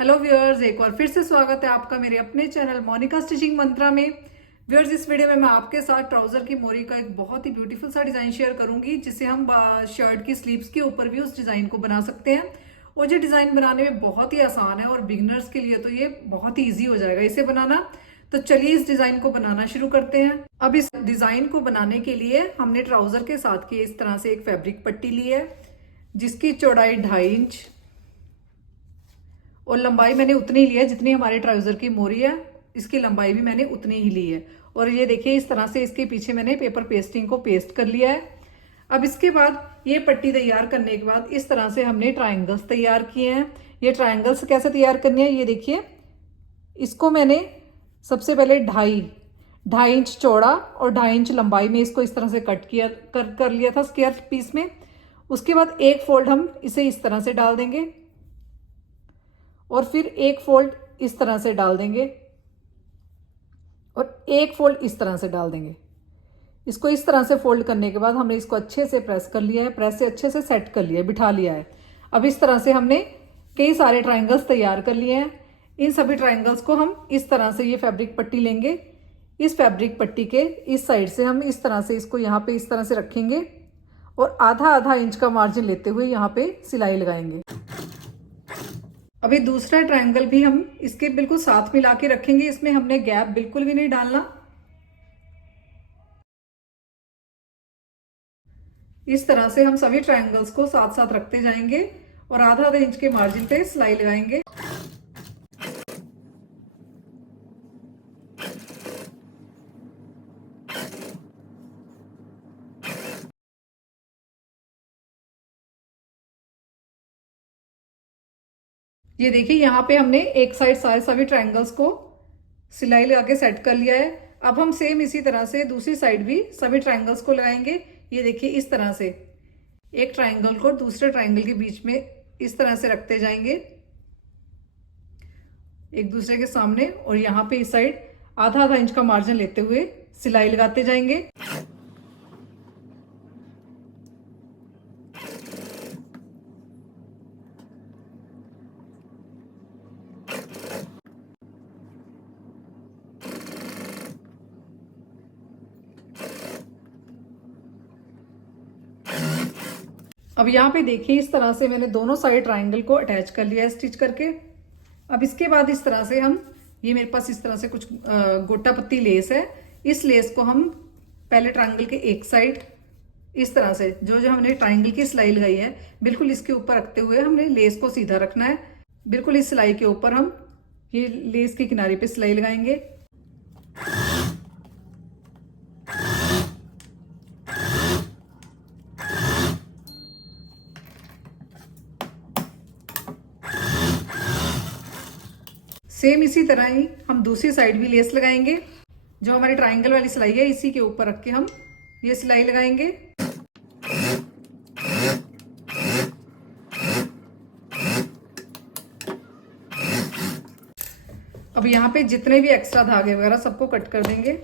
Hello viewers, एक बार फिर से स्वागत है आपका मेरे अपने चैनल मोनिका स्टिचिंग मंत्रा में। व्यूअर्स, इस वीडियो में मैं आपके साथ ट्राउजर की मोरी का एक बहुत ही ब्यूटीफुल सा डिजाइन शेयर करूंगी, जिसे हम शर्ट की स्लीव्स के ऊपर भी उस डिजाइन को बना सकते हैं। और ये डिजाइन बनाने में बहुत ही आसान है और बिगिनर्स के लिए तो ये बहुत ही ईजी हो जाएगा इसे बनाना। तो चलिए इस डिजाइन को बनाना शुरू करते हैं। अब इस डिजाइन को बनाने के लिए हमने ट्राउजर के साथ की इस तरह से एक फैब्रिक पट्टी ली है, जिसकी चौड़ाई 2.5 इंच और लंबाई मैंने उतनी ही ली है जितनी हमारे ट्राउजर की मोरी है। इसकी लंबाई भी मैंने उतनी ही ली है। और ये देखिए, इस तरह से इसके पीछे मैंने पेपर पेस्टिंग को पेस्ट कर लिया है। अब इसके बाद ये पट्टी तैयार करने के बाद इस तरह से हमने ट्रायंगल्स तैयार किए हैं। ये ट्रायंगल्स कैसे तैयार करने हैं, ये देखिए। इसको मैंने सबसे पहले 2.5 इंच चौड़ा और 2.5 इंच लंबाई में इसको इस तरह से कट किया कर लिया था स्क्वायर पीस में। उसके बाद एक फोल्ड हम इसे इस तरह से डाल देंगे और फिर एक फोल्ड इस तरह से डाल देंगे और एक फोल्ड इस तरह से डाल देंगे। इसको इस तरह से फोल्ड करने के बाद हमने इसको अच्छे से प्रेस कर लिया है, प्रेस से अच्छे से सेट कर लिया है, बिठा लिया है। अब इस तरह से हमने कई सारे ट्रायंगल्स तैयार कर लिए हैं। इन सभी ट्रायंगल्स को हम इस तरह से ये फैब्रिक पट्टी लेंगे। इस फैब्रिक पट्टी के इस साइड से हम इस तरह से इसको यहाँ पे इस तरह से रखेंगे और आधा इंच का मार्जिन लेते हुए यहाँ पे सिलाई लगाएंगे। अभी दूसरा ट्रायंगल भी हम इसके बिल्कुल साथ मिला के रखेंगे। इसमें हमने गैप बिल्कुल भी नहीं डालना। इस तरह से हम सभी ट्रायंगल्स को साथ साथ रखते जाएंगे और आधा इंच के मार्जिन पे सिलाई लगाएंगे। ये देखिए, यहाँ पे हमने एक साइड सारे सभी ट्रायंगल्स को सिलाई लगा के सेट कर लिया है। अब हम सेम इसी तरह से दूसरी साइड भी सभी ट्रायंगल्स को लगाएंगे। ये देखिए, इस तरह से एक ट्रायंगल को दूसरे ट्रायंगल के बीच में इस तरह से रखते जाएंगे एक दूसरे के सामने, और यहाँ पे इस साइड आधा इंच का मार्जिन लेते हुए सिलाई लगाते जाएंगे। अब यहाँ पे देखिए, इस तरह से मैंने दोनों साइड ट्रायंगल को अटैच कर लिया है स्टिच करके। अब इसके बाद इस तरह से हम, ये मेरे पास इस तरह से कुछ गोटा पत्ती लेस है। इस लेस को हम पहले ट्रायंगल के एक साइड इस तरह से जो जो हमने ट्रायंगल की सिलाई लगाई है बिल्कुल इसके ऊपर रखते हुए हमने लेस को सीधा रखना है। बिल्कुल इस सिलाई के ऊपर हम ये लेस के किनारे पे सिलाई लगाएंगे। सेम इसी तरह ही हम दूसरी साइड भी लेस लगाएंगे। जो हमारी ट्रायंगल वाली सिलाई है इसी के ऊपर रख के हम ये सिलाई लगाएंगे। अब यहाँ पे जितने भी एक्स्ट्रा धागे वगैरह सबको कट कर देंगे।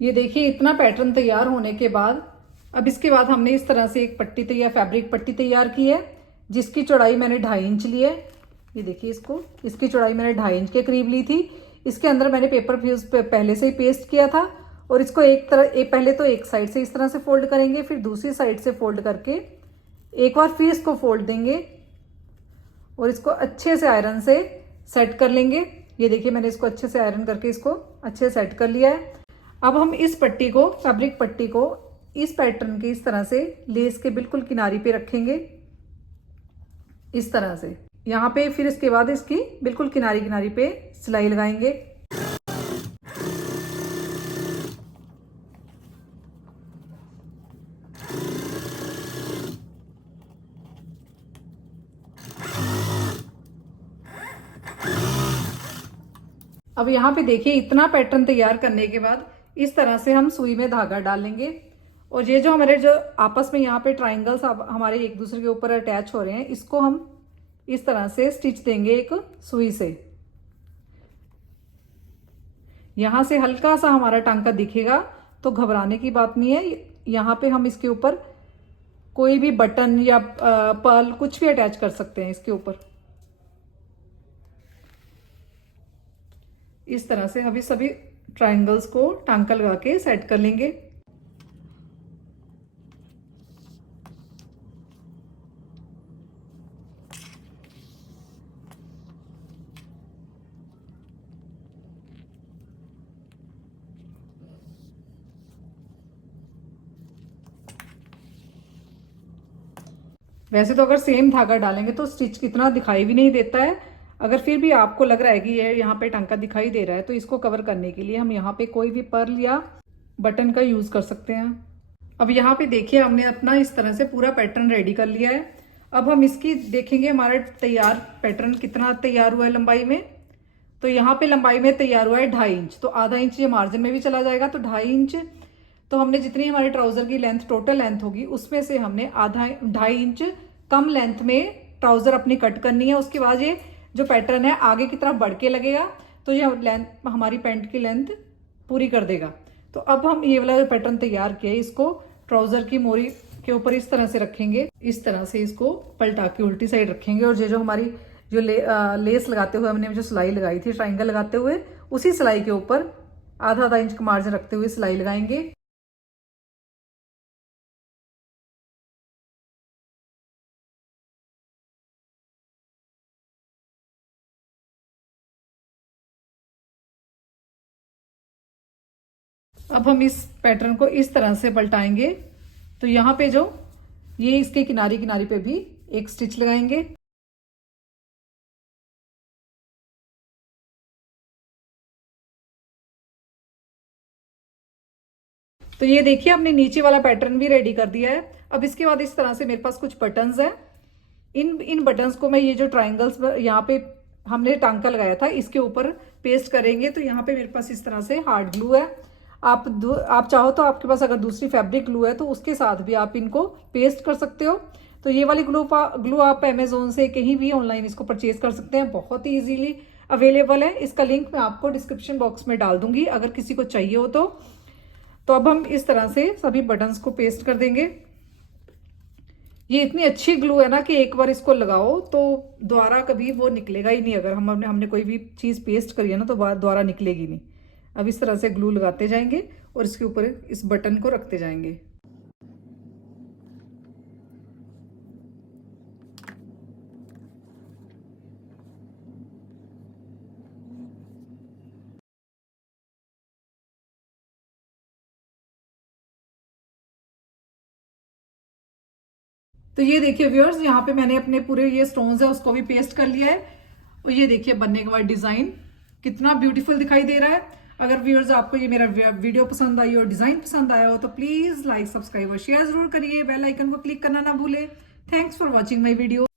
ये देखिए, इतना पैटर्न तैयार होने के बाद अब इसके बाद हमने इस तरह से एक पट्टी तैयार फैब्रिक पट्टी तैयार की है, जिसकी चौड़ाई मैंने 2.5 इंच ली है। ये देखिए, इसकी चौड़ाई मैंने 2.5 इंच के करीब ली थी। इसके अंदर मैंने पेपर फ्यूज पहले से ही पेस्ट किया था और इसको पहले तो एक साइड से इस तरह से फोल्ड करेंगे, फिर दूसरी साइड से फोल्ड करके एक बार फिर इसको फोल्ड देंगे और इसको अच्छे से आयरन से सेट कर लेंगे। ये देखिए, मैंने इसको अच्छे से आयरन करके इसको अच्छे से सेट कर लिया है। अब हम इस पट्टी को, फैब्रिक पट्टी को इस पैटर्न के इस तरह से लेस के बिल्कुल किनारे पे रखेंगे, इस तरह से यहाँ पे। फिर इसके बाद इसकी बिल्कुल किनारी पे सिलाई लगाएंगे। अब यहाँ पे देखिए, इतना पैटर्न तैयार करने के बाद इस तरह से हम सुई में धागा डालेंगे और ये जो हमारे जो आपस में यहाँ पे ट्रायंगल्स हमारे एक दूसरे के ऊपर अटैच हो रहे हैं, इसको हम इस तरह से स्टिच देंगे एक सुई से। यहाँ से हल्का सा हमारा टांका दिखेगा तो घबराने की बात नहीं है। यहाँ पे हम इसके ऊपर कोई भी बटन या पर्ल कुछ भी अटैच कर सकते हैं इसके ऊपर। इस तरह से अभी सभी ट्रायंगल्स को टांका लगा के सेट कर लेंगे। वैसे तो अगर सेम धागा डालेंगे तो स्टिच इतना दिखाई भी नहीं देता है। अगर फिर भी आपको लग रहा है कि ये यहाँ पे टांका दिखाई दे रहा है तो इसको कवर करने के लिए हम यहाँ पे कोई भी पर्ल या बटन का यूज कर सकते हैं। अब यहाँ पे देखिए हमने अपना इस तरह से पूरा पैटर्न रेडी कर लिया है। अब हम इसकी देखेंगे हमारा तैयार पैटर्न कितना तैयार हुआ है लंबाई में। तो यहाँ पे लंबाई में तैयार हुआ है 2.5 इंच, तो आधा इंच ये मार्जिन में भी चला जाएगा, तो 2.5 इंच। तो हमने जितनी हमारे ट्राउजर की लेंथ टोटल लेंथ होगी उसमें से हमने 2.5 इंच कम लेंथ में ट्राउजर अपनी कट करनी है। उसके बाद ये जो पैटर्न है आगे की तरफ बढ़ के लगेगा तो ये लेंथ हमारी पैंट की लेंथ पूरी कर देगा। तो अब हम ये वाला जो पैटर्न तैयार किया है इसको ट्राउजर की मोरी के ऊपर इस तरह से रखेंगे। इस तरह से इसको पलटा के उल्टी साइड रखेंगे और ये जो हमारी जो लेस लगाते हुए हमने जो सिलाई लगाई थी ट्रायंगल लगाते हुए उसी सिलाई के ऊपर आधा इंच का मार्जिन रखते हुए सिलाई लगाएंगे। अब हम इस पैटर्न को इस तरह से पलटाएंगे तो यहाँ पे जो ये इसके किनारे किनारे पे भी एक स्टिच लगाएंगे। तो ये देखिए हमने नीचे वाला पैटर्न भी रेडी कर दिया है। अब इसके बाद इस तरह से मेरे पास कुछ बटन्स हैं। इन बटन्स को मैं ये जो ट्रायंगल्स यहाँ पे हमने टांका लगाया था इसके ऊपर पेस्ट करेंगे। तो यहाँ पे मेरे पास इस तरह से हार्ड ग्लू है। आप चाहो तो आपके पास अगर दूसरी फैब्रिक ग्लू है तो उसके साथ भी आप इनको पेस्ट कर सकते हो। तो ये वाली ग्लू आप अमेजोन से कहीं भी ऑनलाइन इसको परचेज कर सकते हैं, बहुत ही इजीली अवेलेबल है। इसका लिंक मैं आपको डिस्क्रिप्शन बॉक्स में डाल दूंगी अगर किसी को चाहिए हो तो अब हम इस तरह से सभी बटन्स को पेस्ट कर देंगे। ये इतनी अच्छी ग्लू है ना कि एक बार इसको लगाओ तो दोबारा कभी वो निकलेगा ही नहीं। अगर हमने कोई भी चीज़ पेस्ट करी है ना तो दोबारा निकलेगी नहीं। अब इस तरह से ग्लू लगाते जाएंगे और इसके ऊपर इस बटन को रखते जाएंगे। तो ये देखिए व्यूअर्स यहाँ पे मैंने अपने पूरे ये स्टोन्स है उसको भी पेस्ट कर लिया है और ये देखिए बनने के बाद डिजाइन कितना ब्यूटीफुल दिखाई दे रहा है। अगर व्यूअर्स आपको ये मेरा वीडियो पसंद आई और डिजाइन पसंद आया हो तो प्लीज लाइक सब्सक्राइब और शेयर जरूर करिए। बेल आइकन को क्लिक करना ना भूले। Thanks for watching my video.